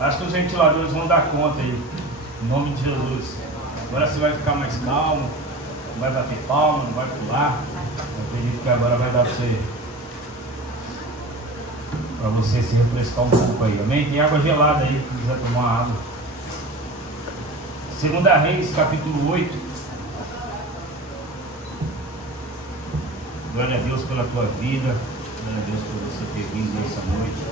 Acho que os ventiladores vão dar conta aí, em nome de Jesus. Agora você vai ficar mais calmo, não vai bater palma, não vai pular. Eu acredito que agora vai dar para você se refrescar um pouco aí, amém? Tem água gelada aí, se quiser tomar água. 2 Reis, capítulo 8. Glória a Deus pela tua vida. Glória a Deus por você ter vindo nessa noite.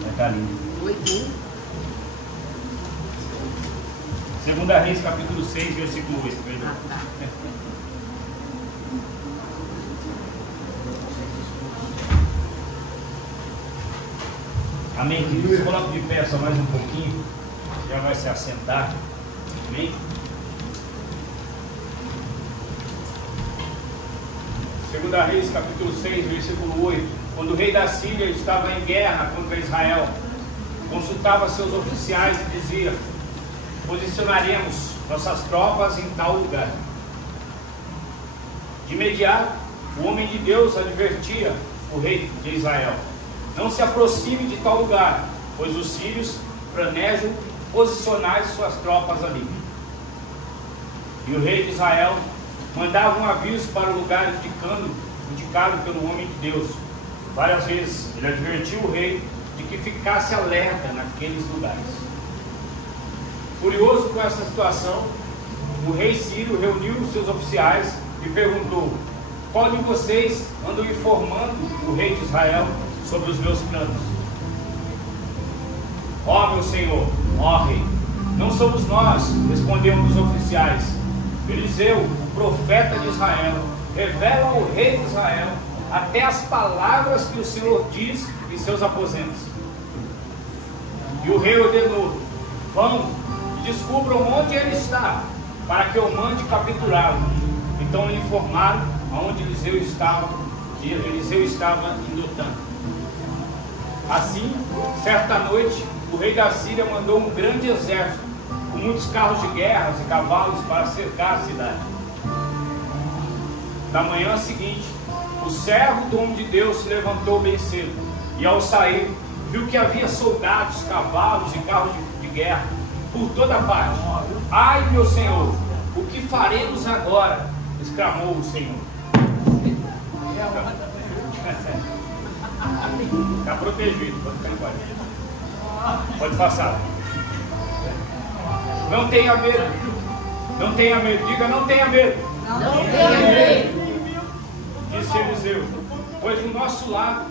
Vai estar lindo. 2 Reis, capítulo 6, versículo 8. Amém, queridos? Coloque de pé só mais um pouquinho. Já vai se assentar. Amém? 2 Reis, capítulo 6, versículo 8. Quando o rei da Síria estava em guerra contra Israel, consultava seus oficiais e dizia: posicionaremos nossas tropas em tal lugar. De imediato, o homem de Deus advertia o rei de Israel: não se aproxime de tal lugar, pois os sírios planejam posicionar suas tropas ali. E o rei de Israel mandava um aviso para o lugar indicado pelo homem de Deus. Várias vezes ele advertiu o rei de que ficasse alerta naqueles lugares. Furioso com essa situação, o rei sírio reuniu os seus oficiais e perguntou: qual de vocês andam informando o rei de Israel sobre os meus planos? Ó meu senhor, ó rei, não somos nós, responderam os oficiais. Eliseu, o profeta de Israel, revela ao rei de Israel até as palavras que o Senhor diz em seus aposentos. E o rei ordenou: vão e descubram onde ele está, para que eu mande capturá-lo. Então lhe informaram aonde Eliseu estava, que Eliseu estava em Dotã. Assim, certa noite, o rei da Síria mandou um grande exército, com muitos carros de guerra e cavalos, para cercar a cidade. Na manhã seguinte, o servo do homem de Deus se levantou bem cedo, e ao sair, viu que havia soldados, cavalos e carros de guerra por toda parte. Ai, meu senhor, o que faremos agora? Exclamou o Senhor. Está protegido, pode ficar embora. Pode passar. Não tenha medo. Não tenha medo. Diga: não tenha medo. Não tenha medo. Disse Eliseu: pois do nosso lado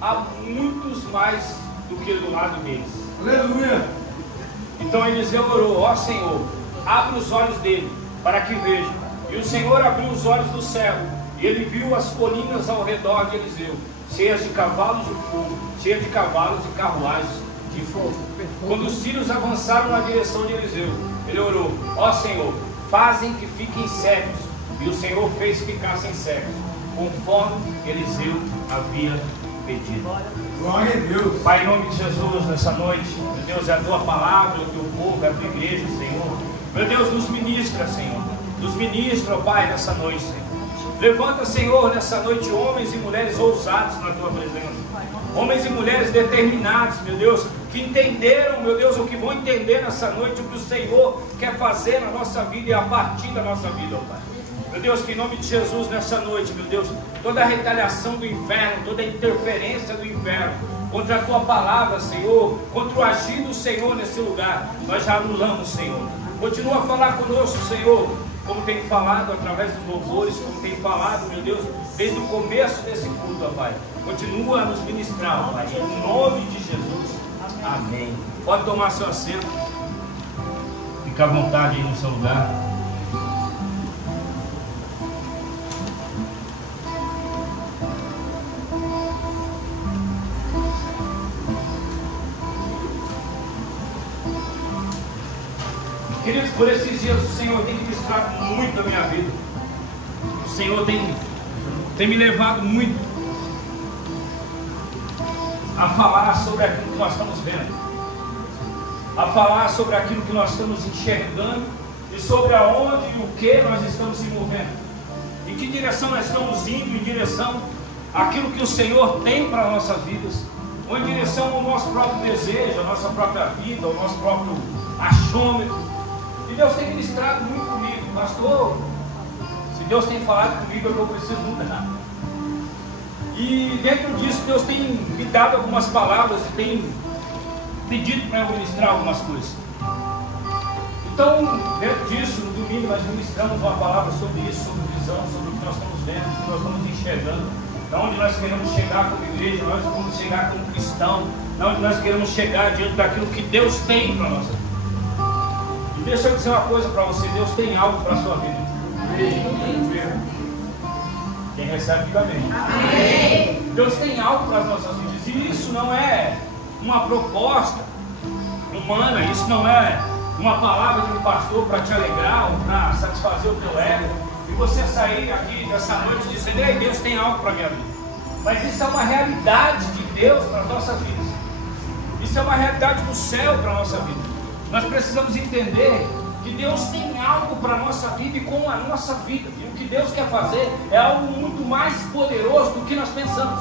há muitos mais do que do lado deles. Aleluia. Então Eliseu orou: ó Senhor, abre os olhos dele, para que veja. E o Senhor abriu os olhos do servo, e ele viu as colinas ao redor de Eliseu, cheias de cavalos de fogo, cheias de cavalos e carruagens de fogo. Quando os sírios avançaram na direção de Eliseu, ele orou: ó Senhor, fazem que fiquem cegos. E o Senhor fez que ficassem cegos, conforme Eliseu havia pedido. Glória a Deus. Pai, em nome de Jesus, nessa noite, meu Deus, é a tua palavra, é o teu povo, é a tua igreja, Senhor. Meu Deus, nos ministra, Senhor. Nos ministra, ó Pai, nessa noite, Senhor. Levanta, Senhor, nessa noite homens e mulheres ousados na tua presença. Homens e mulheres determinados, meu Deus, que entenderam, meu Deus, o que vão entender nessa noite, o que o Senhor quer fazer na nossa vida e a partir da nossa vida, ó Pai. Meu Deus, que em nome de Jesus, nessa noite, meu Deus, toda a retaliação do inferno, toda a interferência do inferno contra a tua palavra, Senhor, contra o agir do Senhor nesse lugar, nós já anulamos, Senhor. Continua a falar conosco, Senhor, como tem falado através dos louvores, como tem falado, meu Deus, desde o começo desse culto, ó Pai. Continua a nos ministrar, ó Pai, em nome de Jesus. Amém. Pode tomar seu assento. Fica à vontade aí no seu lugar. Queridos, por esses dias o Senhor tem ministrado muito a minha vida. O Senhor tem me levado muito a falar sobre aquilo que nós estamos vendo, a falar sobre aquilo que nós estamos enxergando e sobre aonde e o que nós estamos se movendo, em que direção nós estamos indo, em direção aquilo que o Senhor tem para nossas vidas, ou em direção ao nosso próprio desejo, à nossa própria vida, ao nosso próprio achômetro. E Deus tem ministrado muito comigo, pastor. Se Deus tem falado comigo, eu preciso mudar. E dentro disso, Deus tem me dado algumas palavras e tem pedido para eu ministrar algumas coisas. Então, dentro disso, no domingo, nós ministramos uma palavra sobre isso, sobre visão, sobre o que nós estamos vendo, o que nós estamos enxergando, onde nós queremos chegar como igreja, nós vamos chegar como cristão, onde nós queremos chegar diante daquilo que Deus tem para nós. E deixa eu dizer uma coisa para você: Deus tem algo para a sua vida. Quem recebe, diga amém. Amém. Deus tem algo para as nossas vidas, e isso não é uma proposta humana, isso não é uma palavra de um pastor para te alegrar ou para satisfazer o teu ego, e você sair aqui dessa noite dizendo: ei, Deus tem algo para a minha vida. Mas isso é uma realidade de Deus para as nossas vidas. Isso é uma realidade do céu para a nossa vida. Nós precisamos entender que Deus tem algo para a nossa vida e com a nossa vida. E o que Deus quer fazer é algo muito mais poderoso do que nós pensamos.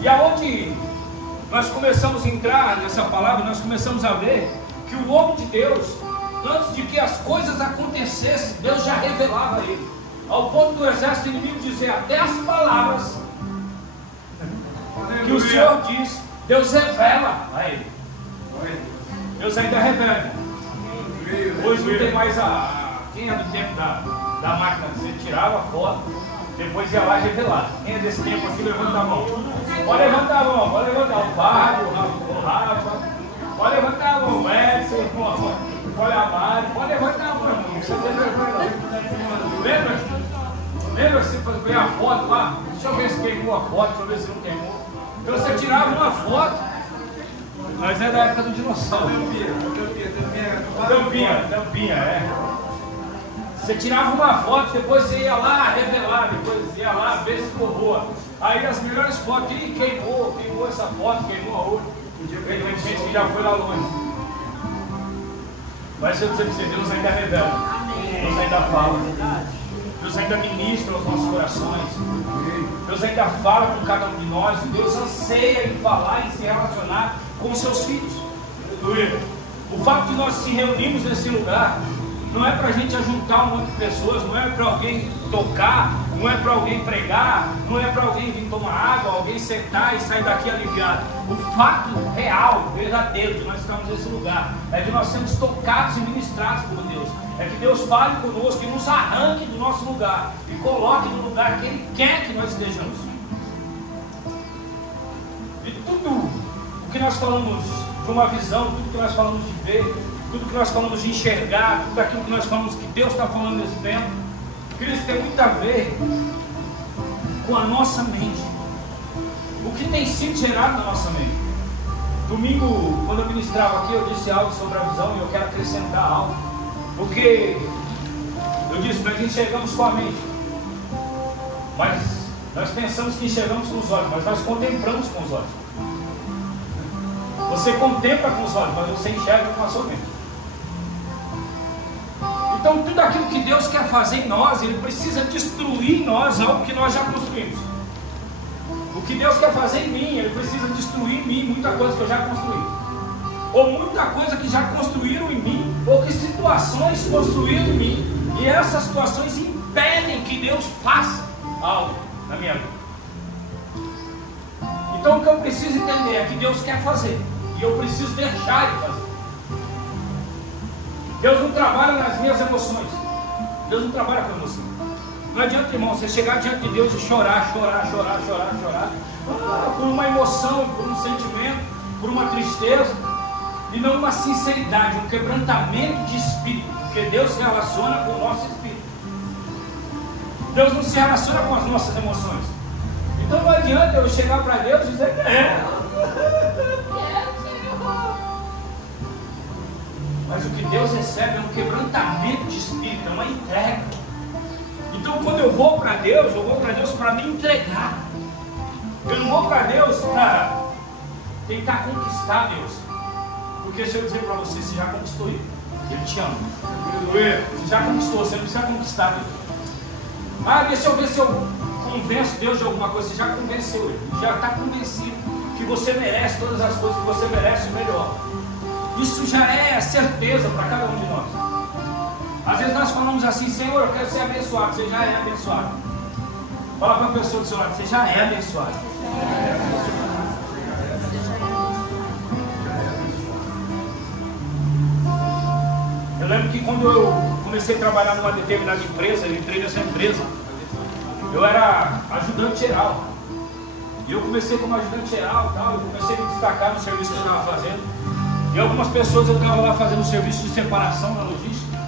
E aonde nós começamos a entrar nessa palavra, nós começamos a ver que o homem de Deus, antes de que as coisas acontecessem, Deus já revelava a ele, ao ponto do exército inimigo dizer: até as palavras que o Senhor diz, Deus revela a ele. Deus ainda revela. Hoje não tem mais quem é do tempo da máquina, você tirava a foto, depois ia lá revelar. Quem é desse tempo aqui, levanta a mão. Pode levantar a mão, pode levantar o Fábio, o Rafa, pode levantar a mão, o Edson, pode a Mari, pode levantar a mão. Não precisa ter vergonha não. Lembra se foi a foto lá? Deixa eu ver se queimou a foto, deixa eu ver se não queimou. Então você tirava uma foto, mas é da época do dinossauro. Tampinha, é. Você tirava uma foto, depois você ia lá revelar, depois ia lá ver se ficou boa. Aí as melhores fotos, queimou essa foto, queimou a outra. Tem gente que já foi lá longe. Mas eu dizer para você, Deus ainda revela, Deus ainda fala, Deus ainda ministra aos nossos corações, Deus ainda fala com cada um de nós, Deus anseia em falar e se relacionar com os seus filhos. O fato de nós se reunirmos nesse lugar não é para a gente ajuntar um monte de pessoas, não é para alguém tocar, não é para alguém pregar, não é para alguém vir tomar água, alguém sentar e sair daqui aliviado. O fato real, verdadeiro de nós estarmos nesse lugar é de nós sermos tocados e ministrados por Deus. É que Deus fale conosco e nos arranque do nosso lugar e coloque no lugar que Ele quer que nós estejamos. E tudo o que nós falamos de uma visão, tudo que nós falamos de ver, tudo que nós falamos de enxergar, tudo aquilo que nós falamos que Deus está falando nesse tempo, isso tem muito a ver com a nossa mente. O que tem sido gerado na nossa mente. Domingo, quando eu ministrava aqui, eu disse algo sobre a visão e eu quero acrescentar algo. Porque eu disse, nós enxergamos com a mente, mas nós pensamos que enxergamos com os olhos, mas nós contemplamos com os olhos. Você contempla com os olhos, mas você enxerga com a sua mente. Então tudo aquilo que Deus quer fazer em nós, Ele precisa destruir em nós algo que nós já construímos. O que Deus quer fazer em mim, Ele precisa destruir em mim muita coisa que eu já construí, ou muita coisa que já construíram em mim, ou que situações construíram em mim, e essas situações impedem que Deus faça algo na minha vida. Então o que eu preciso entender é que Deus quer fazer, e eu preciso deixar Ele fazer. Deus não trabalha nas minhas emoções. Deus não trabalha com emoção. Não adianta, irmão, você chegar diante de Deus e chorar por uma emoção, por um sentimento, por uma tristeza, e não uma sinceridade, um quebrantamento de espírito, porque Deus se relaciona com o nosso espírito. Deus não se relaciona com as nossas emoções. Então não adianta eu chegar para Deus e dizer: mas o que Deus recebe é um quebrantamento de espírito, é uma entrega. Então quando eu vou para Deus para me entregar. Eu não vou para Deus para tentar conquistar Deus. Porque se eu dizer para você, você já conquistou Ele. Ele te ama. Você já conquistou, você não precisa conquistar Deus. Deixa eu ver se eu convence Deus de alguma coisa, você já convenceu Ele, já está convencido que você merece todas as coisas, que você merece o melhor. Isso já é certeza para cada um de nós. Às vezes nós falamos assim: Senhor, eu quero ser abençoado. Você já é abençoado. Fala para a pessoa do seu lado: você já é abençoado. Eu lembro que quando eu comecei a trabalhar numa determinada empresa, eu entrei nessa empresa, eu era ajudante geral. E eu comecei como ajudante geral, tal, eu comecei a me destacar no serviço que eu estava fazendo. E algumas pessoas, eu estava lá fazendo um serviço de separação na logística.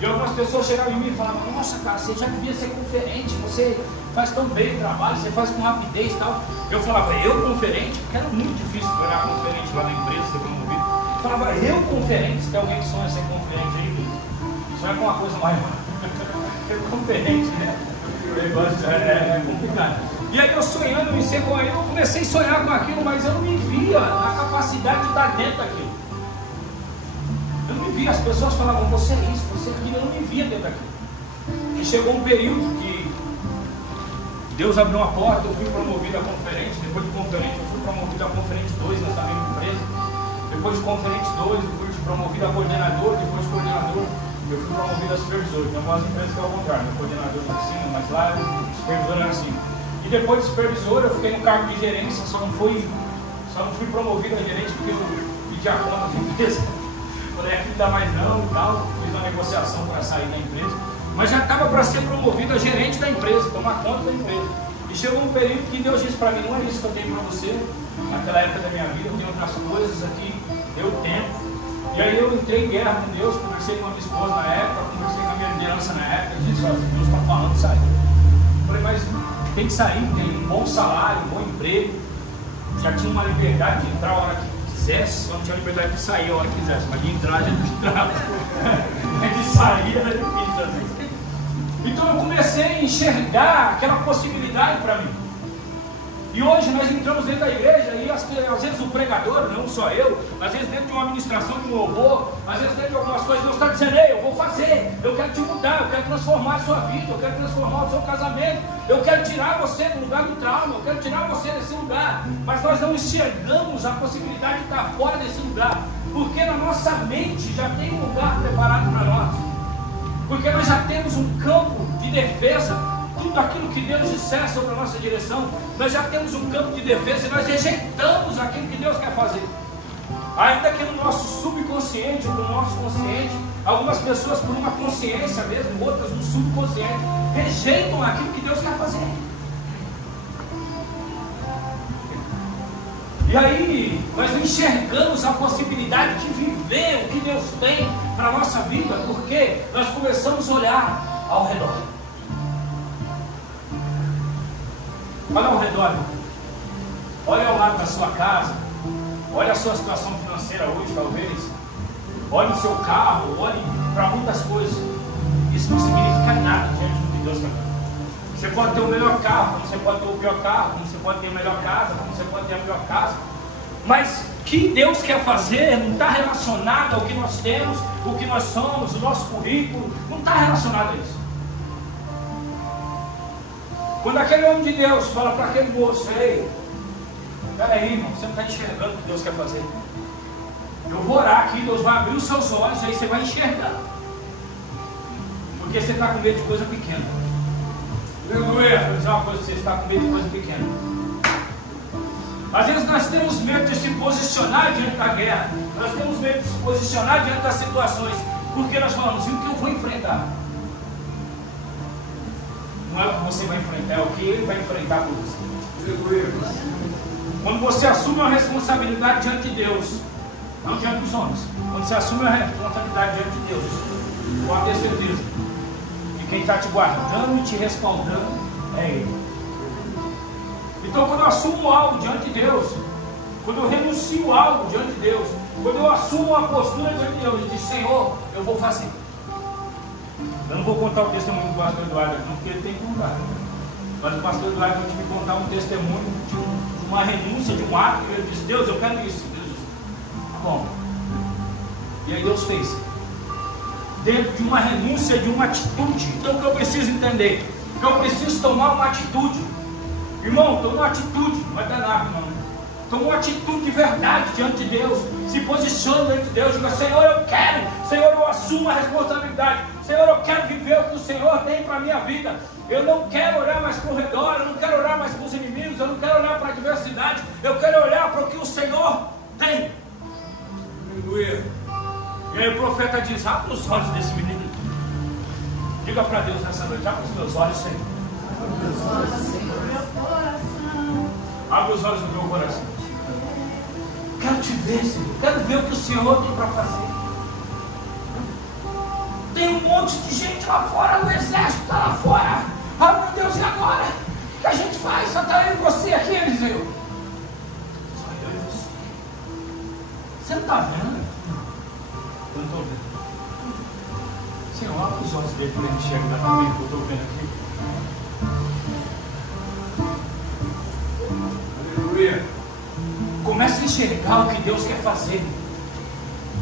E algumas pessoas chegavam em mim e falavam: nossa, cara, você já devia ser conferente, você faz tão bem o trabalho, você faz com rapidez e tal. Eu falava: eu conferente? Porque era muito difícil virar conferente lá na empresa, ser promovido. Eu falava: eu conferente? Se tem alguém que sonha ser conferente aí, sonha com uma coisa maior. Conferente, né? É complicado. E aí eu sonhando em ser com ele, eu comecei a sonhar com aquilo, mas eu não me via na capacidade de estar dentro daquilo. Eu não me via, as pessoas falavam: você é isso, você é aquilo, eu não me via dentro daquilo. E chegou um período que Deus abriu uma porta, eu fui promovido a conferente. Depois de conferente, eu fui promovido a conferente 2 nessa mesma empresa. Depois de conferente 2, eu fui promovido a coordenador. Depois de coordenador, eu fui promovido a supervisor. Tem algumas empresas que é o contrário, o coordenador lá em cima, mas lá o supervisor era assim. E depois de supervisor, eu fiquei no cargo de gerência, só não fui promovido a gerente porque eu pedi a conta da empresa. Falei: aqui não dá mais não e tal. Fiz uma negociação para sair da empresa. Mas já estava para ser promovido a gerente da empresa, tomar conta da empresa. E chegou um período que Deus disse para mim: não é isso que eu tenho para você. Naquela época da minha vida, eu tenho outras coisas aqui, deu tempo. E aí eu entrei em guerra com Deus, conversei com a minha esposa na época, conversei com a minha liderança na época, e disse: Deus está falando de sair. Falei: mas tem que sair, tem um bom salário, um bom emprego. Já tinha uma liberdade de entrar a hora que quisesse, só não tinha liberdade de sair a hora que quisesse, mas de entrar já não entrava. De sair era difícil às vezes. Então eu comecei a enxergar aquela possibilidade para mim. E hoje nós entramos dentro da igreja e às vezes o pregador, não só eu, às vezes dentro de uma administração de um louvor, às vezes dentro de algumas coisas, Deus está dizendo: ei, eu vou fazer, eu quero te mudar, eu quero transformar a sua vida, eu quero transformar o seu casamento, eu quero tirar você do lugar do trauma, eu quero tirar você desse lugar. Mas nós não enxergamos a possibilidade de estar fora desse lugar, porque na nossa mente já tem um lugar preparado para nós, porque nós já temos um campo de defesa. Tudo aquilo que Deus disser sobre a nossa direção, nós já temos um campo de defesa e nós rejeitamos aquilo que Deus quer fazer. Ainda que no nosso subconsciente ou no nosso consciente, algumas pessoas por uma consciência mesmo, outras no subconsciente, rejeitam aquilo que Deus quer fazer. E aí nós enxergamos a possibilidade de viver o que Deus tem para a nossa vida, porque nós começamos a olhar ao redor. Olha ao redor, olha ao lado da sua casa, olha a sua situação financeira hoje, talvez, olhe o seu carro, olhe para muitas coisas. Isso não significa nada diante do que Deus está fazendo. Você pode ter o melhor carro, como você pode ter o pior carro, como você pode ter a melhor casa, como você pode ter a melhor casa. Mas o que Deus quer fazer não está relacionado ao que nós temos, o que nós somos, o nosso currículo, não está relacionado a isso. Quando aquele homem de Deus fala para aquele moço: ei, peraí, irmão, você não está enxergando o que Deus quer fazer. Eu vou orar aqui, Deus vai abrir os seus olhos, aí você vai enxergar. Porque você está com medo de coisa pequena. Aleluia! Vou dizer uma coisa: você está com medo de coisa pequena. Às vezes nós temos medo de se posicionar diante da guerra, nós temos medo de se posicionar diante das situações, porque nós falamos: e o que eu vou enfrentar? Não é o que você vai enfrentar, é o que Ele vai enfrentar por você. Quando você assume uma responsabilidade diante de Deus, não diante dos homens, quando você assume uma responsabilidade diante de Deus, pode ter certeza que quem está te guardando e te respaldando é Ele. Então, quando eu assumo algo diante de Deus, quando eu renuncio algo diante de Deus, quando eu assumo uma postura diante de Deus e digo: Senhor, eu vou fazer. Eu não vou contar o testemunho do pastor Eduardo aqui, porque ele tem que contar. Mas o pastor Eduardo vai me contar um testemunho de uma renúncia, de um ato, que ele disse: Deus, eu quero isso. Deus disse: tá bom. E aí Deus fez. Dentro de uma renúncia, de uma atitude. Então o que eu preciso entender? Eu preciso tomar uma atitude. Irmão, toma uma atitude, não vai dar nada, não. Toma uma atitude de verdade diante de Deus. Se posiciona diante de Deus. Diga: Senhor, eu quero. Senhor, eu assumo a responsabilidade. Senhor, eu quero viver o que o Senhor tem para a minha vida. Eu não quero olhar mais para o redor. Eu não quero olhar mais para os inimigos. Eu não quero olhar para a adversidade. Eu quero olhar para o que o Senhor tem. Aleluia. E aí o profeta diz: abre os olhos desse menino. Diga para Deus nessa noite: abre os meus olhos, Senhor. Abre os olhos do meu coração. Quero te ver, Senhor. Quero ver o que o Senhor tem para fazer. Tem um monte de gente lá fora, o exército está lá fora. Ah, meu Deus, e agora? O que a gente faz? Só está eu e você aqui, Eliseu. Só eu e você. Você não está vendo? Eu não estou vendo. Senhor, abre os olhos dele para ele enxergar também o que eu estou vendo aqui. Aleluia. Comece a enxergar o que Deus quer fazer.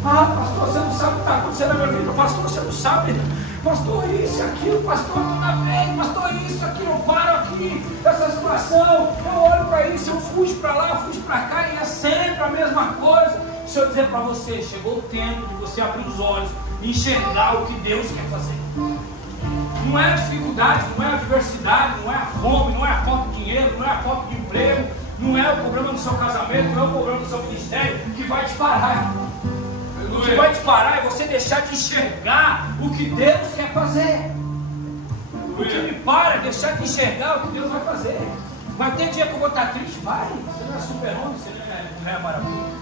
Ah, pastor, você não sabe o que está acontecendo na minha vida. Pastor, você não sabe. Pastor, isso, aquilo. Pastor, toda vez. Pastor, isso, aquilo. Eu paro aqui, essa situação. Eu olho para isso, eu fujo para lá, fujo para cá. E é sempre a mesma coisa. Deixa eu dizer para você, chegou o tempo de você abrir os olhos e enxergar o que Deus quer fazer. Não é a dificuldade, não é a adversidade, não é a fome, não é a falta de dinheiro, não é a falta de emprego, não é o problema do seu casamento, não é o problema do seu ministério que vai te parar. O que vai te parar é você deixar de enxergar o que Deus quer fazer. O que me para é deixar de enxergar o que Deus vai fazer. Vai ter dia que eu vou estar triste? Vai. Você não é super-homem, você não é mulher maravilha.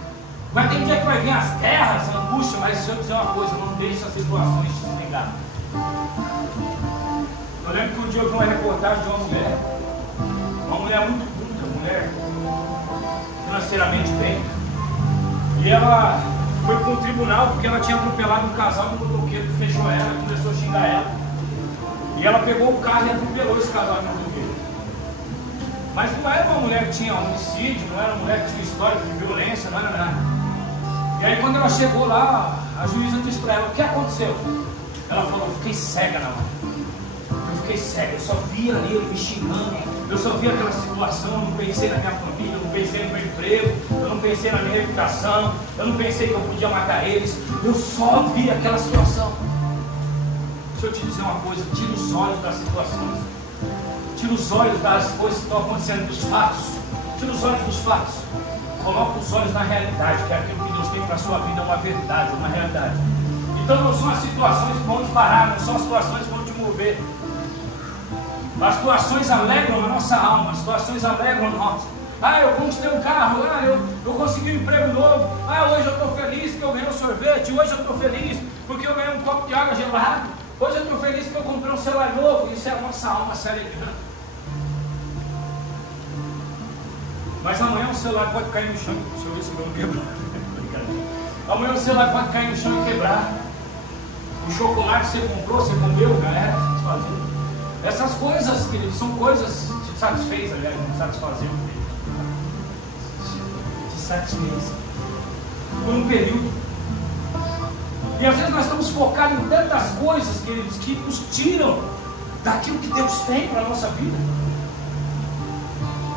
Vai ter dia que vai vir as guerras, a angústia, mas se eu dizer uma coisa, não deixe as situações te desligar. Eu lembro que um dia eu vi uma reportagem de uma mulher muito culta, mulher financeiramente bem, e ela foi para um tribunal porque ela tinha atropelado um casal no motoqueiro que fechou ela, começou a xingar ela, e ela pegou o carro e atropelou esse casal no motoqueiro. Mas não era uma mulher que tinha homicídio, não era uma mulher que tinha história de violência, não era nada. E aí quando ela chegou lá, a juíza disse para ela: o que aconteceu? Ela falou: eu fiquei cega na hora. Eu fiquei cega, eu só via ali ele me xingando, eu só via aquela situação, eu não pensei na minha família, eu não pensei no meu emprego, eu não pensei na minha reputação, eu não pensei que eu podia matar eles, eu só vi aquela situação. Deixa eu te dizer uma coisa: tira os olhos das situações, tira os olhos das coisas que estão acontecendo, dos fatos, tira os olhos dos fatos, coloca os olhos na realidade, que é aquilo que Deus tem para a sua vida, é uma verdade, uma realidade. Então não são as situações que vão te parar, não são as situações que vão te mover. As situações alegram a nossa alma, as situações alegram nós. Ah, eu conquistei um carro, eu consegui um emprego novo, hoje eu estou feliz porque eu ganhei um sorvete, hoje eu estou feliz porque eu ganhei um copo de água gelada, hoje eu estou feliz porque eu comprei um celular novo. Isso é a nossa alma se alegrando. Mas amanhã o celular pode cair no chão. Deixa eu ver se eu não quebrar. Amanhã o celular pode cair no chão e quebrar. O chocolate que você comprou, você comeu, já era satisfazer. Essas coisas, queridos, são coisas que te satisfez, aliás, não satisfazer. Te satisfez por um período. E às vezes nós estamos focados em tantas coisas, queridos, que nos tiram daquilo que Deus tem para a nossa vida.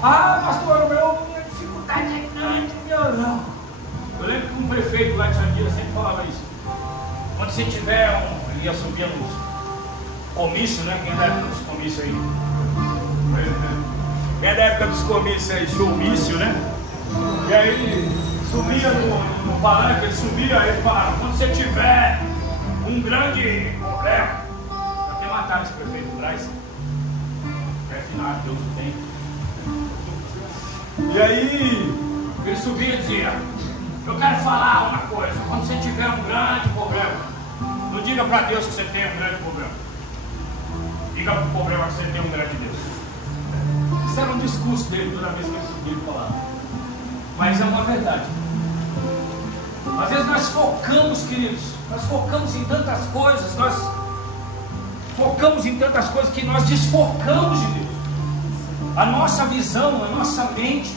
Ah, pastor, minha dificuldade é grande, não. Eu lembro que um prefeito lá de Jandira sempre falava isso. Quando você tiver ia subir nos comícios, né? Quem é da época dos comícios aí? Quem é da época dos comícios aí? Showmício, né? E aí subia no palanque, ele subia, aí ele falava: quando você tiver um grande problema, até mataram esse prefeito do Braz. Refinado, Deus o tem. E aí ele subia e dizia: eu quero falar uma coisa, quando você tiver um grande problema, não diga para Deus que você tem um grande problema, diga para o problema que você tem um grande Deus. Isso era um discurso dele toda vez que ele subia e falava. Mas é uma verdade. Às vezes nós focamos, queridos, nós focamos em tantas coisas, nós focamos em tantas coisas que nós desfocamos de Deus. A nossa visão, a nossa mente,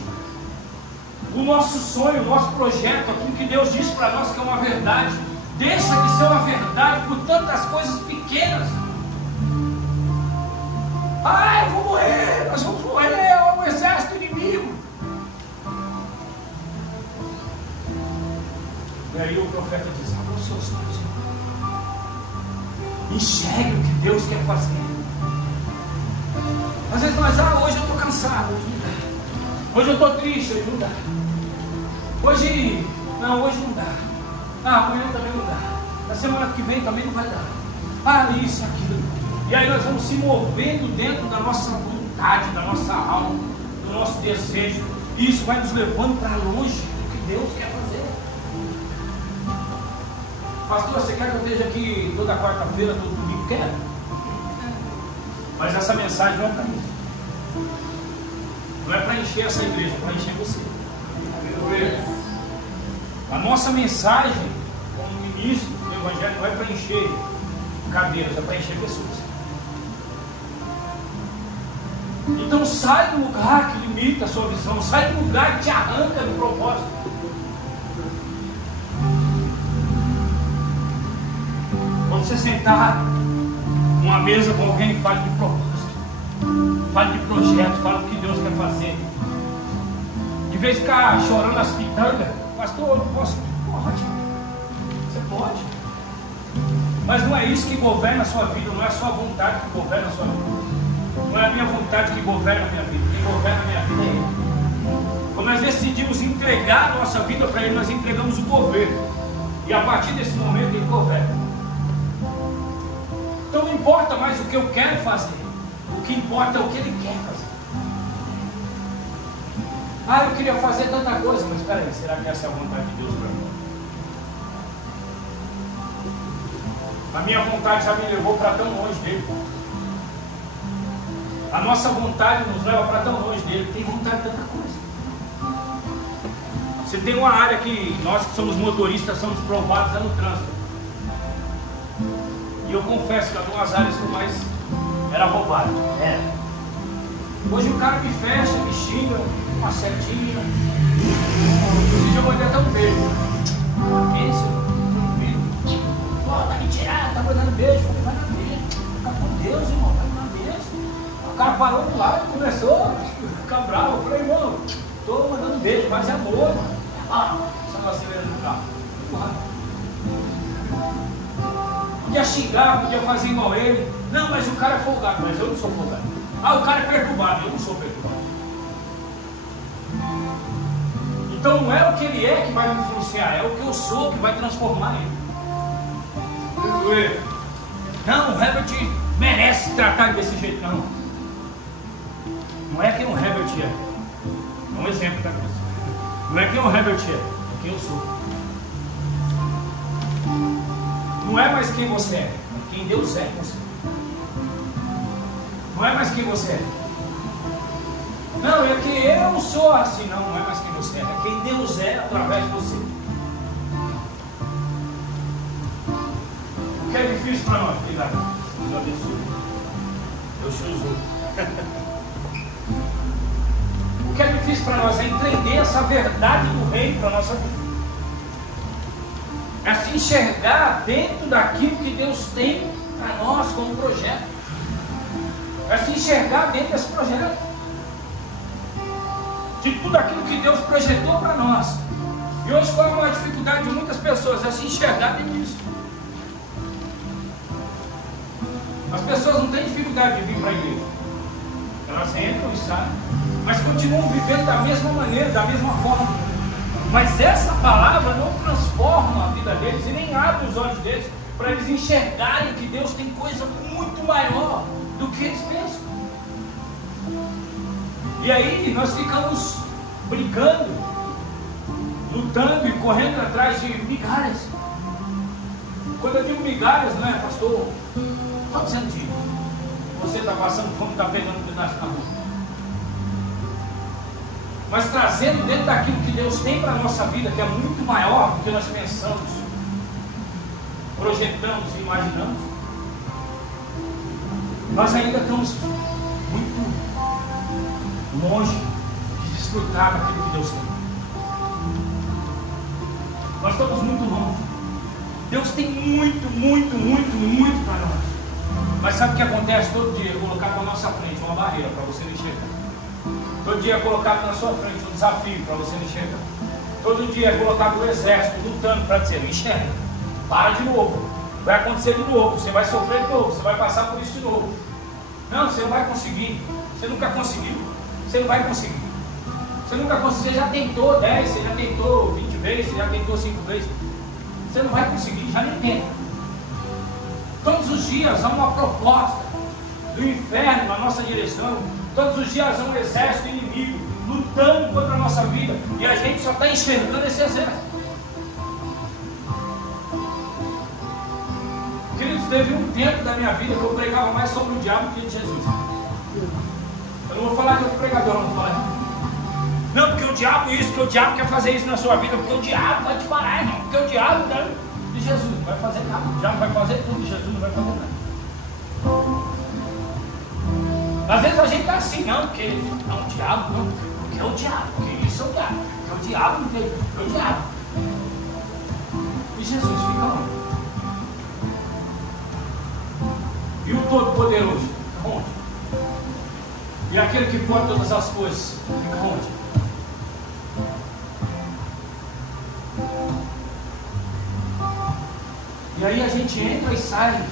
o nosso sonho, o nosso projeto, aquilo que Deus disse para nós que é uma verdade, deixa de ser uma verdade por tantas coisas pequenas. Ah, eu vou morrer, nós vamos morrer, é um exército inimigo. E aí o profeta diz: abra os seus olhos, enxergue o que Deus quer fazer. Às vezes nós, hoje eu estou cansado, hoje eu estou triste, hoje não dá. Hoje não dá. Amanhã também não dá. Na semana que vem também não vai dar. Isso, aquilo. E aí nós vamos se movendo dentro da nossa vontade, da nossa alma, do nosso desejo. E isso vai nos levando para longe do que Deus quer fazer. Pastor, você quer que eu esteja aqui toda quarta-feira, todo domingo? Quero. Mas essa mensagem não é para mim. Não é para encher essa igreja, é para encher você. A nossa mensagem como ministro do Evangelho não é para encher cadeiras, é para encher pessoas. Então sai do lugar que limita a sua visão, sai do lugar que te arranca do propósito. Quando você sentar numa mesa com alguém, fale de propósito, fale de projeto, fale o que Deus quer fazer. De vez em ficar chorando as pitangas, pastor, eu não posso. Pode, você pode. Mas não é isso que governa a sua vida, não é a sua vontade que governa a sua vida. Não é a minha vontade que governa a minha vida. Quem governa a minha vida é Ele. Quando nós decidimos entregar a nossa vida para Ele, nós entregamos o governo. E a partir desse momento Ele governa. Então não importa mais o que eu quero fazer. O que importa é o que Ele quer fazer. Eu queria fazer tanta coisa, mas espera aí, será que essa é a vontade de Deus para mim? A minha vontade já me levou para tão longe dele. A nossa vontade nos leva para tão longe dele. Tem vontade de tanta coisa. Você tem uma área que nós que somos motoristas somos provados no trânsito. E eu confesso que é uma das áreas que eu mais era roubado. Hoje o cara me fecha, me xinga, uma setinha. Esse dia eu mandei até um beijo. Tá me tirando, tá mandando beijo. Eu falei, vai na beijo. Fica com Deus, irmão, vai na beijo. O cara parou do lado e começou a ficar bravo. Eu falei, irmão, tô mandando beijo, mas é amor, mano. Só não acelerando no carro. Podia xingar, podia fazer igual ele. Não, mas o cara é folgado, mas eu não sou folgado. O cara é perturbado, eu não sou perturbado. Então não é o que ele é que vai me influenciar, é o que eu sou que vai transformar ele. Não, o Herbert merece tratar desse jeito, não. Não é quem o Herbert é. É um exemplo, tá? Não é quem o Herbert é, é quem eu sou. Não é mais quem você é quem Deus é em você. Não é mais quem você é. Não, é que eu sou assim. Não é mais quem você é quem Deus é através de você. O que é difícil para nós? Obrigado. Deus abençoe. Deus te usou. O que é difícil para nós é entender essa verdade do reino para a nossa vida. É se enxergar dentro daquilo que Deus tem para nós como projeto. É se enxergar dentro desse projeto. De tudo aquilo que Deus projetou para nós. E hoje qual é a maior dificuldade de muitas pessoas? É se enxergar dentro disso. As pessoas não têm dificuldade de vir para a igreja. Elas entram e saem, mas continuam vivendo da mesma maneira, da mesma forma. Mas essa palavra não transforma a vida deles e nem abre os olhos deles para eles enxergarem que Deus tem coisa muito maior do que eles pensam. E aí nós ficamos brincando, lutando e correndo atrás de migalhas. Quando eu digo migalhas, não é, pastor? Estou dizendo que você está passando fome, está pegando um pedaço na rua. Mas trazendo dentro daquilo que Deus tem para a nossa vida, que é muito maior do que nós pensamos, projetamos e imaginamos, nós ainda estamos muito longe de desfrutar daquilo que Deus tem. Nós estamos muito longe. Deus tem muito para nós. Mas sabe o que acontece? Todo dia é colocado na nossa frente uma barreira para você não enxergar. Todo dia é colocado na sua frente um desafio para você não enxergar. Todo dia é colocado o exército lutando para dizer, não enxerga, para de novo, vai acontecer de novo, você vai sofrer de novo, você vai passar por isso de novo. Não, você não vai conseguir, você nunca conseguiu, você não vai conseguir. Você nunca conseguiu, você já tentou 10, você já tentou 20 vezes, você já tentou 5 vezes. Você não vai conseguir, já nem tenta. Todos os dias há uma proposta do inferno na nossa direção. Todos os dias há um exército inimigo lutando contra a nossa vida. E a gente só está enxergando esse exército. Queridos, teve um tempo da minha vida que eu pregava mais sobre o diabo que de Jesus. Eu não vou falar de outro pregador, não vou falar. Não, porque o diabo isso, porque o diabo quer fazer isso na sua vida, porque o diabo vai te parar, irmão, porque o diabo não, de Jesus não vai fazer nada, o diabo vai fazer tudo, Jesus não vai fazer nada. Às vezes a gente está assim, não, porque não, o diabo não, porque é o diabo, porque isso é o diabo, porque o diabo não tem, porque é o diabo. E Jesus fica onde? E o Todo-Poderoso fica onde? E aquele que pode todas as coisas fica onde? E aí a gente entra e sai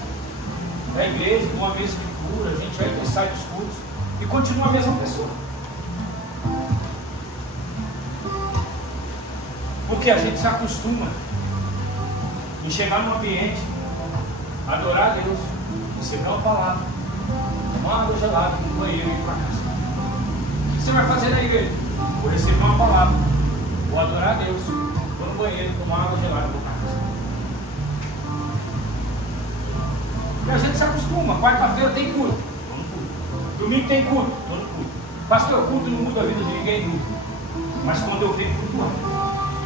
da igreja com uma mesa de cura, a gente entra e sai dos cultos e continua a mesma pessoa. Porque a gente se acostuma em chegar num ambiente, adorar a Deus, receber uma palavra, tomar água gelada no banheiro e ir para casa. O que você vai fazer na igreja? Vou receber uma palavra, vou adorar a Deus, vou no banheiro, tomar água gelada e vou para casa. E a gente se acostuma. Quarta-feira tem culto, vou no culto. Domingo tem culto, vou no culto. Pastor, culto não muda a vida de ninguém nunca. Mas quando eu venho cultuar,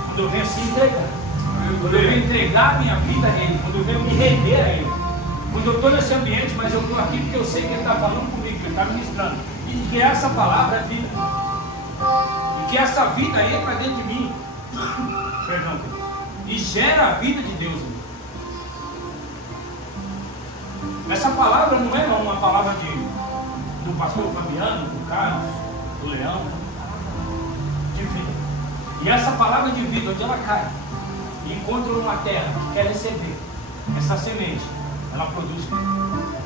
quando eu venho se entregar, quando eu venho entregar a minha vida a Ele, quando eu venho me render a Ele, quando eu estou nesse ambiente, mas eu estou aqui porque eu sei que Ele está falando comigo, que Ele está ministrando, e que essa palavra é vida, e que essa vida entra dentro de mim, perdão, e gera a vida de Deus. Essa palavra não é uma palavra do pastor Fabiano, do Carlos, do Leão, de vida. E essa palavra de vida, onde ela cai e encontra uma terra que quer receber essa semente, ela produz vida.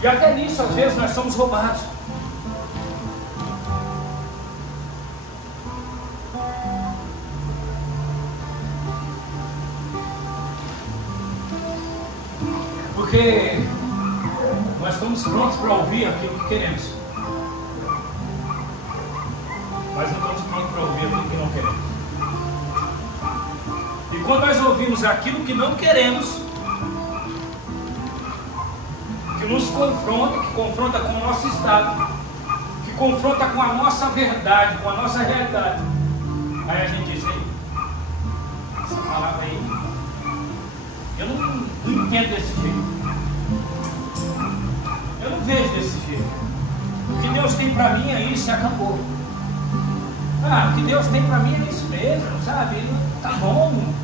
E até nisso, às vezes, nós somos roubados. Porque nós estamos prontos para ouvir aquilo que queremos, mas não estamos prontos para ouvir aquilo que não queremos. E quando nós ouvimos aquilo que não queremos, que nos confronta, que confronta com o nosso estado, que confronta com a nossa verdade, com a nossa realidade, aí a gente diz, ei, essa palavra aí, eu não entendo desse jeito. Eu não vejo desse jeito. O que Deus tem para mim é isso e acabou. O que Deus tem para mim é isso mesmo, sabe? Tá bom.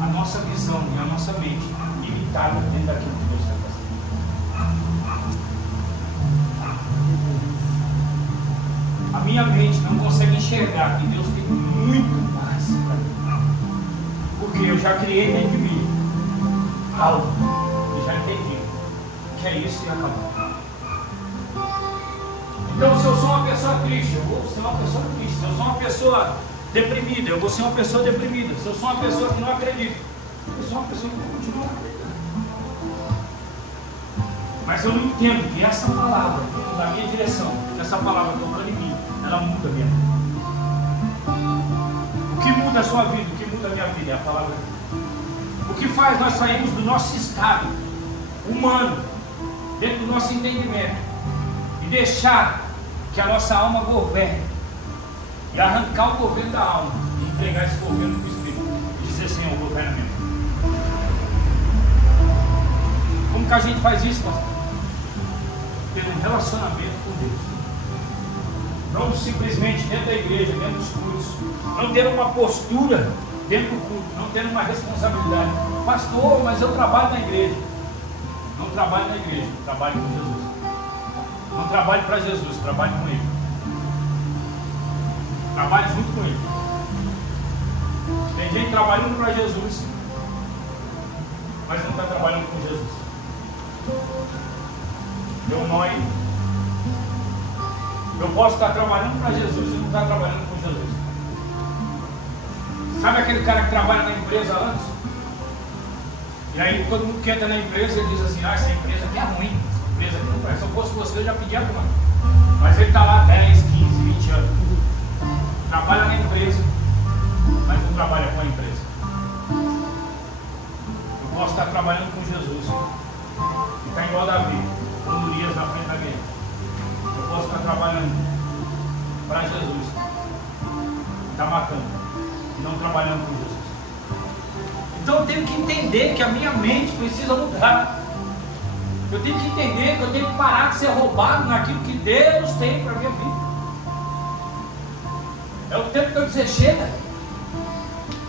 A nossa visão e a nossa mente limitada dentro daquilo que Deus está fazendo. A minha mente não consegue enxergar que Deus tem muito mais para mim. Porque eu já criei dentro de mim algo e já entendi que é isso e acabou. Então, se eu sou uma pessoa triste, eu vou ser uma pessoa triste. Se eu sou uma pessoa deprimida, eu vou ser uma pessoa deprimida. Se eu sou uma pessoa que não acredita, eu sou uma pessoa que vai continuar acreditando. Mas eu não entendo que essa palavra, na minha direção, essa palavra tocando em mim, ela muda a minha vida. O que muda a sua vida, o que muda a minha vida é a palavra de Deus. O que faz nós sairmos do nosso estado humano, dentro do nosso entendimento, e deixar que a nossa alma governe, e arrancar o governo da alma, e entregar esse governo para o Espírito, e dizer, Senhor, governa mesmo. Como que a gente faz isso, pastor? Tendo um relacionamento com Deus. Não simplesmente dentro da igreja, dentro dos cultos. Não ter uma postura dentro do culto, não tendo uma responsabilidade. Pastor, mas eu trabalho na igreja. Não trabalho na igreja, trabalho com Jesus. Não trabalho para Jesus, trabalho com Ele. Trabalhe junto com Ele. Tem gente trabalhando para Jesus, mas não está trabalhando com Jesus. Deu um nó aí. Eu posso estar trabalhando para Jesus e não estar trabalhando com Jesus. Sabe aquele cara que trabalha na empresa antes? E aí todo mundo que entra na empresa e diz assim: ah, essa empresa aqui é ruim, essa empresa aqui não presta. Se eu fosse você, eu já pedia a conta. Mas ele está lá 10, 15, 20 anos. Trabalha na empresa, mas não trabalha com a empresa. Eu posso estar trabalhando com Jesus e está igual Davi, com Urias na frente da guerra. Eu posso estar trabalhando para Jesus e está matando, e não trabalhando com Jesus. Então eu tenho que entender que a minha mente precisa mudar. Eu tenho que entender que eu tenho que parar de ser roubado naquilo que Deus tem para a minha vida. É o tempo de eu dizer chega.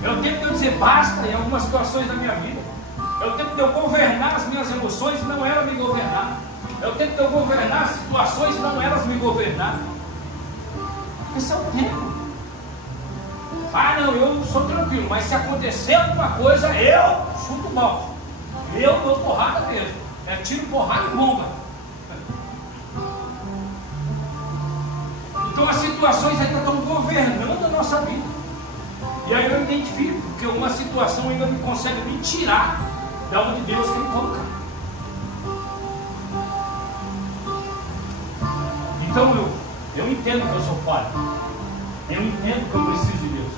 É o tempo de eu dizer basta em algumas situações da minha vida. É o tempo de eu governar as minhas emoções e não elas me governar. É o tempo de eu governar as situações e não elas me governar. Esse é o tempo. Ah não, eu sou tranquilo, mas se acontecer alguma coisa, eu chuto mal. Eu dou porrada mesmo. É tiro, porrada e bomba. Então as situações ainda estão governando a nossa vida. E aí eu identifico que uma situação ainda não consegue me tirar da onde Deus quer me colocar. Então eu entendo que eu sou falho. Eu entendo que eu preciso de Deus.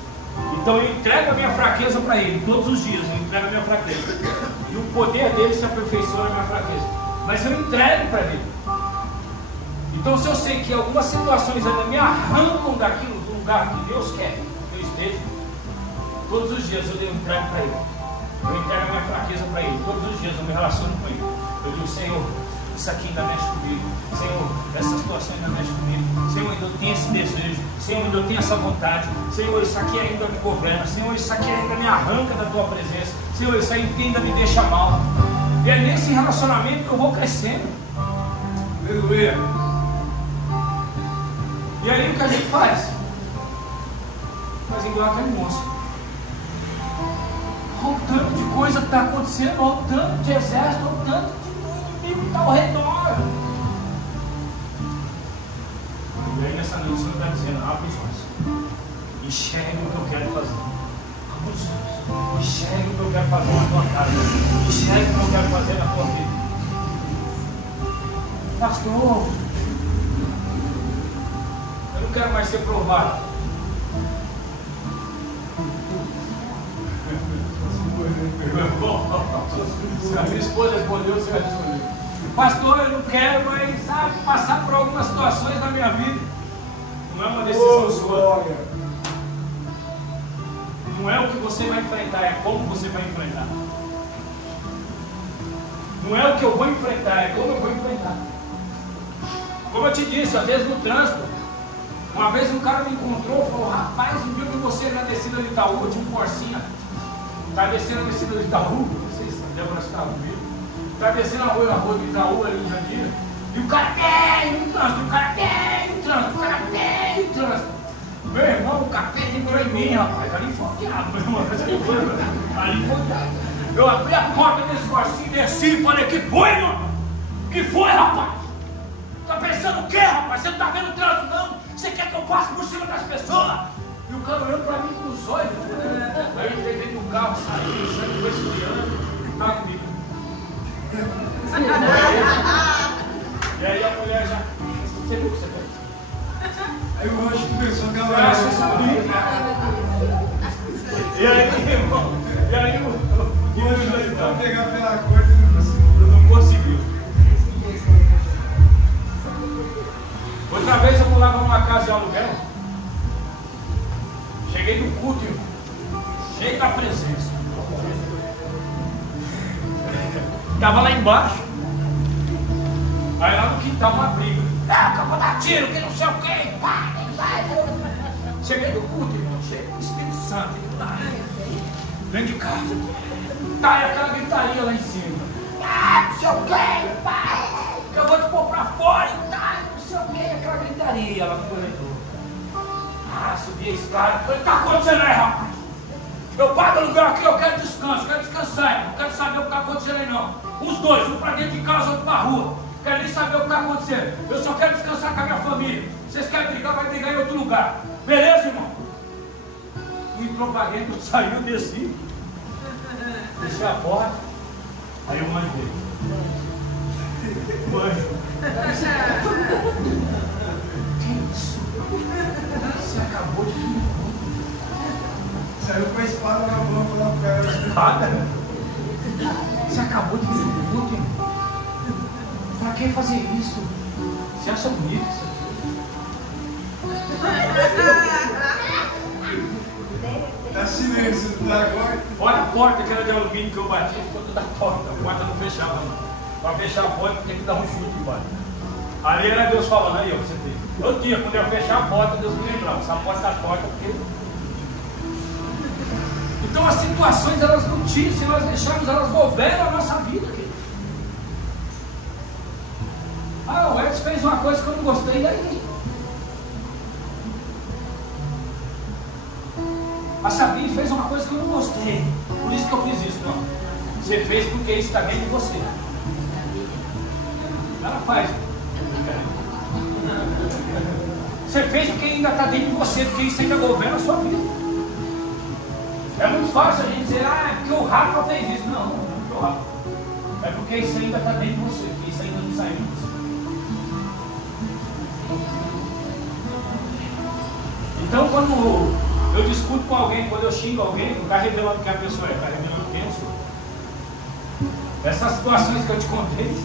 Então eu entrego a minha fraqueza para Ele. Todos os dias eu entrego a minha fraqueza. E o poder dele se aperfeiçoa na minha fraqueza. Mas eu entrego para Ele. Então se eu sei que algumas situações ainda me arrancam daquilo, do lugar que Deus quer que eu esteja, todos os dias eu entrego para Ele. Eu entrego a minha fraqueza para Ele. Todos os dias eu me relaciono com Ele. Eu digo: Senhor, isso aqui ainda mexe comigo. Senhor, essa situação ainda mexe comigo. Senhor, ainda eu tenho esse desejo. Senhor, ainda eu tenho essa vontade. Senhor, isso aqui ainda me governa. Senhor, isso aqui ainda me arranca da Tua presença. Senhor, isso aí ainda me deixa mal. E é nesse relacionamento que eu vou crescendo. Aleluia. E aí o que a gente faz? Faz igual aquele moço. Olha o tanto de coisa que está acontecendo, olha o tanto de exército, olha o tanto de inimigo que está ao redor. E aí nessa noite o Senhor está dizendo: abre os olhos, enxergue o que eu quero fazer. Abre os olhos, enxergue o que eu quero fazer na tua casa, enxergue o que eu quero fazer na tua vida. Pastor, eu não quero mais ser provado. Se a minha esposa respondeu, você vai responder: pastor, eu não quero mais, sabe, passar por algumas situações na minha vida. Não é uma decisão sua. Não é o que você vai enfrentar, é como você vai enfrentar. Não é o que eu vou enfrentar, é como eu vou enfrentar. Como eu te disse, às vezes no trânsito, uma vez um cara me encontrou e falou: rapaz, um dia eu vi você na descida de Itaú, tinha um Corsinha. Está descendo a descida de Itaú, não sei se a Débora está comigo. Está descendo a rua de Itaú ali em Jandira. E o cara tem um trânsito, o cara tem um trânsito, o cara tem um trânsito. Meu irmão, o capeta entrou em mim, rapaz. Ali foi o diabo, meu irmão. Ali foi o diabo. Eu abri a porta desse Corsinha, desci e falei: que foi, mano? Que foi, rapaz? Tá pensando o quê, rapaz? Você não tá vendo o trânsito, não? Você quer que eu passe por cima das pessoas? E o cara olhando pra mim com os olhos. Aí eu entrei dentro do carro, saí com esse criança, tá comigo. E aí a mulher já: você viu o que você fez? Aí o Rocha começou a Você calar. acha isso bonito? E aí, irmão? E aí o Hoje Deus vai pegar pela coisa e não conseguiu. não conseguiu. Outra vez eu morava numa casa de aluguel. Cheguei no culto, irmão, cheio da presença. Estava lá embaixo. Aí lá no quintal uma briga. Ah, que eu vou dar tiro, que não sei o quê. Vai. Cheguei no culto, irmão, cheio do Espírito Santo. Dentro de casa. Tá, e aquela gritaria lá em cima. Ah, não sei o que, pai. Eu vou te pôr pra fora e tá, não sei o que, aquela gritaria lá no corredor. Ah, subi a escada. O que tá acontecendo aí, rapaz? Eu pago aluguel aqui, eu quero descanso, quero descansar. Não quero saber o que tá acontecendo aí, não. Os dois, um pra dentro de casa, outro pra rua. Não quero nem saber o que tá acontecendo. Eu só quero descansar com a minha família. Vocês querem brigar, vai brigar em outro lugar. Beleza, irmão? Entrou pra dentro, saiu, desci. Deixei a porta. Aí eu mandei. Manjo. Que isso? Você acabou de vir. Saiu com a espada na mão, falando pra ela. Espada? Você acabou de vir do culto, irmão. Pra que fazer isso? Você acha bonito isso aqui? Tá silêncio, tá agora. Olha a porta que era de alumínio que eu bati, ficou toda torta. A porta não fechava, não. Para fechar a porta tem que dar um chute embaixo. Ali era Deus falando, aí ó, você fez. Todo dia, quando eu fechar a porta, Deus me lembrava. Essa porta está torta porque. Então as situações elas não tiram, se nós deixarmos, elas governam a nossa vida. Querido. Ah, o Edson fez uma coisa que eu não gostei, daí. A Sabine fez uma coisa que eu não gostei. Por isso que eu fiz isso, não. Você fez porque isso está dentro de você. Ela faz. Você fez porque ainda está dentro de você, porque isso ainda governa a sua vida. É muito fácil a gente dizer, ah, é porque o Rafa fez isso. Não, não é porque o Rafa. É porque isso ainda está dentro de você, porque isso ainda não saiu de você. Então quando eu discuto com alguém, quando eu xingo alguém, não está revelando quem a pessoa é, está revelando quem eu sou. Essas situações que eu te contei,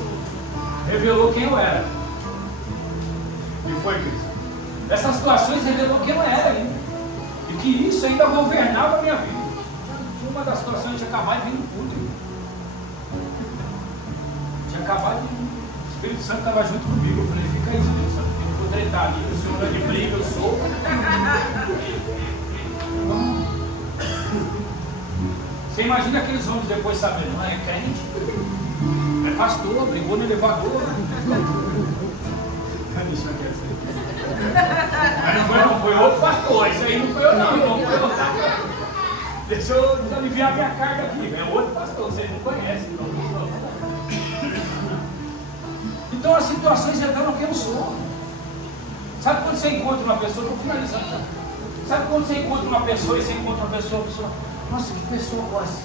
revelou quem eu era. E foi, Cristo? Essas situações revelou quem eu era ainda. E que isso ainda governava a minha vida. Uma das situações tinha acabado de vir no culto. Tinha acabado de vir. O Espírito Santo estava junto comigo. Eu falei, fica aí, Espírito Santo. Eu vou tretar ali. O senhor é de briga, eu sou. Você imagina aqueles homens depois sabendo, não é crente, é pastor, brigou no elevador. Mas não foi outro pastor, isso aí não foi eu não, irmão. Deixa eu aliviar minha carga aqui, é outro pastor, vocês não conhecem. Então as situações revelam quem eu sou. Sabe quando você encontra uma pessoa, estou finalizando. Sabe quando você encontra uma pessoa e você encontra uma pessoa, nossa, que pessoa boa assim.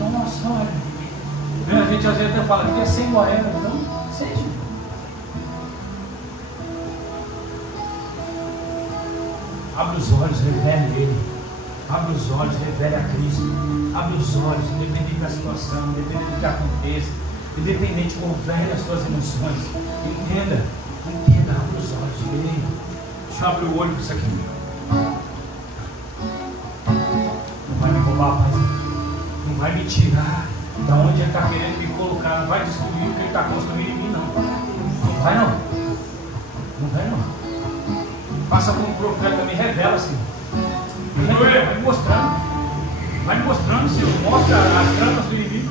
Nossa, olha. A gente às vezes até fala que é sem moeda, então seja. Abre os olhos, revele Ele. Abre os olhos, revele a Cristo. Abre os olhos, independente da situação, independente do que aconteça, independente, governe as suas emoções. Entenda, abre os olhos. Ei, deixa eu abrir o olho para isso aqui. Não vai me roubar mais, não vai me tirar da onde Ele está querendo me colocar, não vai destruir o que Ele está construindo em mim, não. Não vai não. Não vai não. Faça como o profeta, me revela, Senhor. Vai me mostrando. Vai me mostrando, Senhor. Mostra as tramas do inimigo.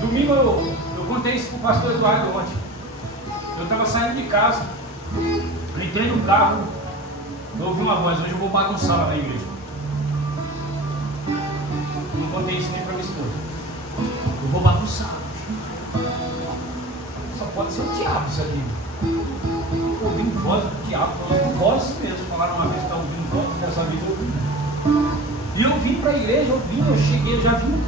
Domingo eu contei isso para o pastor Eduardo ontem. Eu estava saindo de casa. Entrei no carro. Eu ouvi uma voz, hoje eu vou bagunçar lá na igreja. Não contei isso nem para minha esposa. Eu vou bagunçar. Só pode ser o diabo isso aqui. Ouvindo voz do diabo, falando voz mesmo. Falaram uma vez que está ouvindo voz dessa vida, eu ouvi. E eu vim para a igreja, eu cheguei, eu já vim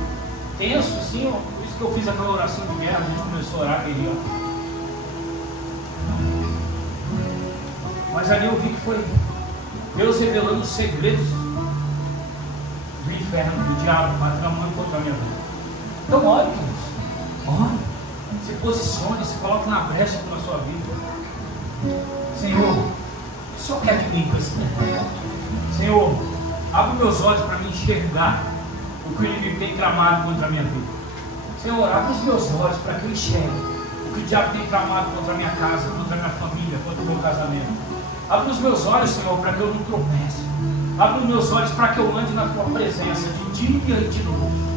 tenso assim, ó. Por isso que eu fiz aquela oração de guerra, a gente começou a orar, guerreiro. Mas ali eu vi que foi Deus revelando os segredos do inferno, do diabo, tramando contra a minha vida. Então ore, queridos. Ore. Se posicione, se coloque na brecha na sua vida. Senhor, o Senhor quer de mim com esse negócio? Senhor, abre meus olhos para me enxergar o que o inimigo tem tramado contra a minha vida. Senhor, abre os meus olhos para que eu enxergue o que o diabo tem tramado contra a minha casa, contra a minha família, contra o meu casamento. Abre os meus olhos, Senhor, para que eu não tropece. Abre os meus olhos para que eu ande na tua presença de dia e de noite.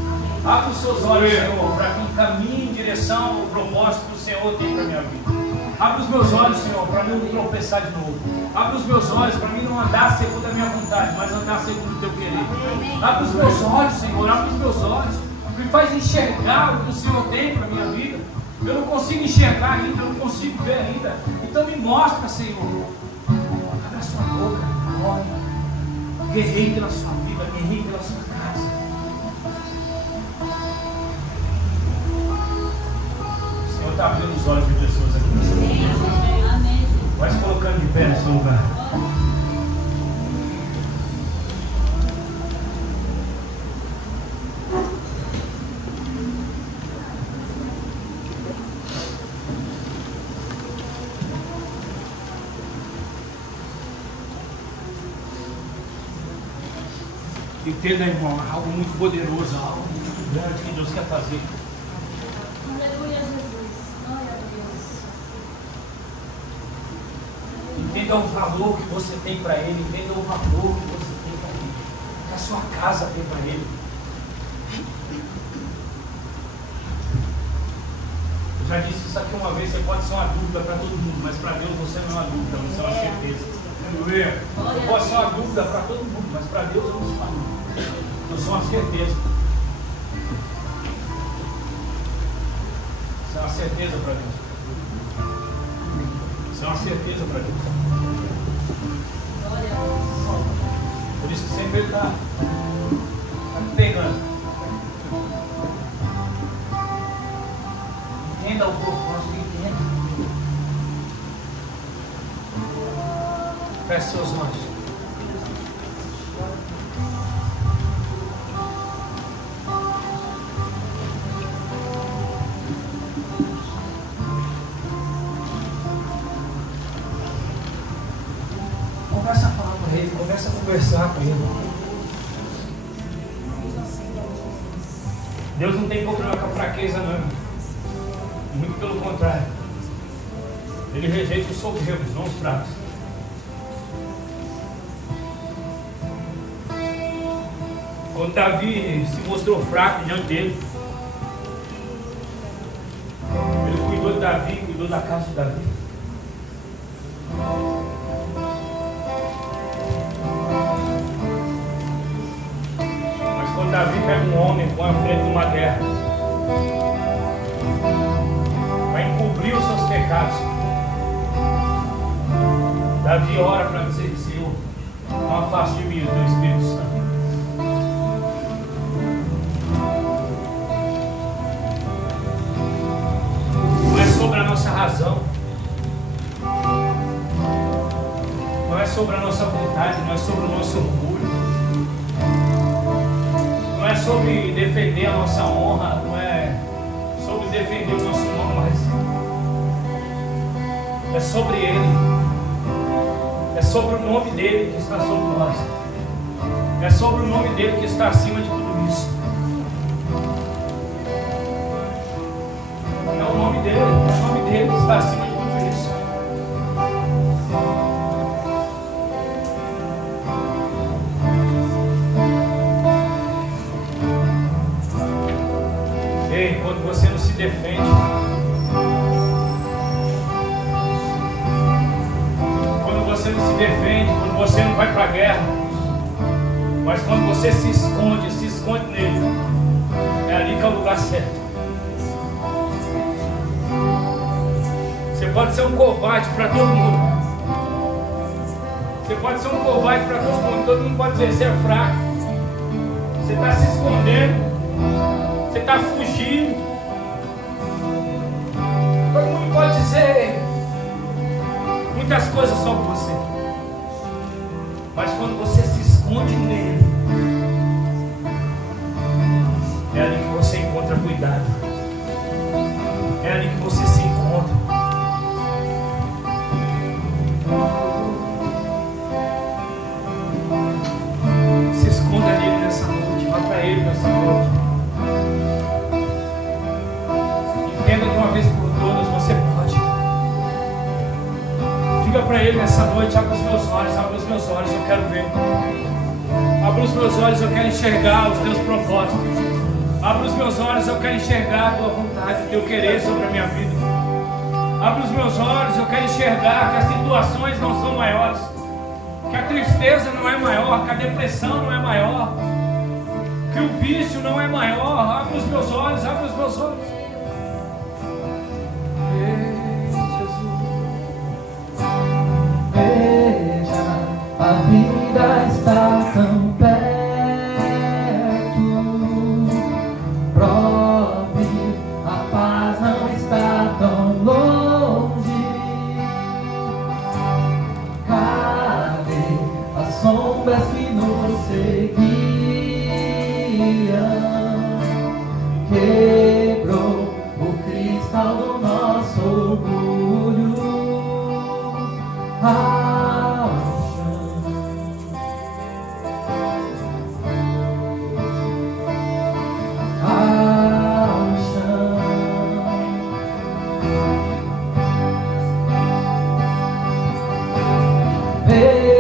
Abre os seus olhos, Senhor, para que eu caminhe em direção ao propósito que o Senhor tem para a minha vida. Abre os meus olhos, Senhor, para mim não tropeçar de novo. Abre os meus olhos para mim não andar segundo a minha vontade, mas andar segundo o teu querer. Abre os meus olhos, Senhor, abre os meus olhos. Me faz enxergar o que o Senhor tem para a minha vida. Eu não consigo enxergar ainda, eu não consigo ver ainda. Então me mostra, Senhor. Abre a sua boca, ore. Guerrei pela sua vida, guerrei pela sua casa. O Senhor está abrindo os olhos de pessoas aqui. Vai se colocando de pé nesse lugar. Entenda, irmão, algo muito poderoso, algo muito grande que Deus quer fazer. Aleluia, Jesus. Glória a Deus. Entenda o valor que você tem para Ele. Entenda o valor que você tem para Ele. Que a sua casa tem para Ele. Eu já disse isso aqui uma vez. Você pode ser uma dúvida para todo mundo, mas para Deus você não é uma dúvida, você é uma certeza. Eu posso ser uma dúvida para todo mundo, mas para Deus eu não sou uma dúvida. Eu sou uma certeza. Isso é uma certeza para Deus. Isso é uma certeza para Deus. Por isso que sempre Ele está pegando. Entenda o propósito, entenda. Feche seus olhos. Começa a falar com Ele, começa a conversar com Ele. Deus não tem problema com a fraqueza, não. Muito pelo contrário. Ele rejeita os soberbos, não os fracos. Quando Davi se mostrou fraco diante dele, ele cuidou de Davi, cuidou da casa de Davi. Mas quando Davi pega um homem com a frente de uma guerra para encobrir os seus pecados, Davi ora para dizer: Senhor, não afaste de mim o teu Espírito Santo. Nossa razão, não é sobre a nossa vontade, não é sobre o nosso orgulho, não é sobre defender a nossa honra, não é sobre defender o nosso nome, mas é sobre Ele, é sobre o nome dEle que está sobre nós, é sobre o nome dEle que está acima de tudo isso. É o nome dEle, Ele está acima de tudo isso. Ei, quando você não se defende, quando você não se defende, quando você não vai para a guerra, mas quando você se esconde nele, é ali que é o lugar certo. Você pode ser um covarde para todo mundo. Você pode ser um covarde para todo mundo. Todo mundo pode dizer: você é fraco. Você está se escondendo. Você está fugindo. Todo mundo pode dizer muitas coisas sobre você. Mas quando você se esconde nele, é ali que você encontra cuidado. É ali que você se encontra. Se esconda nele nessa noite, vá para ele nessa noite. Entenda de uma vez por todas, você Diga para Ele nessa noite: abre os meus olhos, eu quero ver. Abre os meus olhos, eu quero enxergar os teus propósitos. Abre os meus olhos, eu quero enxergar a tua vontade, o teu querer sobre a minha vida. Abre os meus olhos, eu quero enxergar que as situações não são maiores, que a tristeza não é maior, que a depressão não é maior, que o vício não é maior. Abre os meus olhos, abre os meus olhos. Veja, a vida está tão perto. Prove, a paz não está tão longe. Cadê as sombras que nos seguiam? Quebrou o cristal do nosso orgulho. Ao chão. Ao chão. Veja,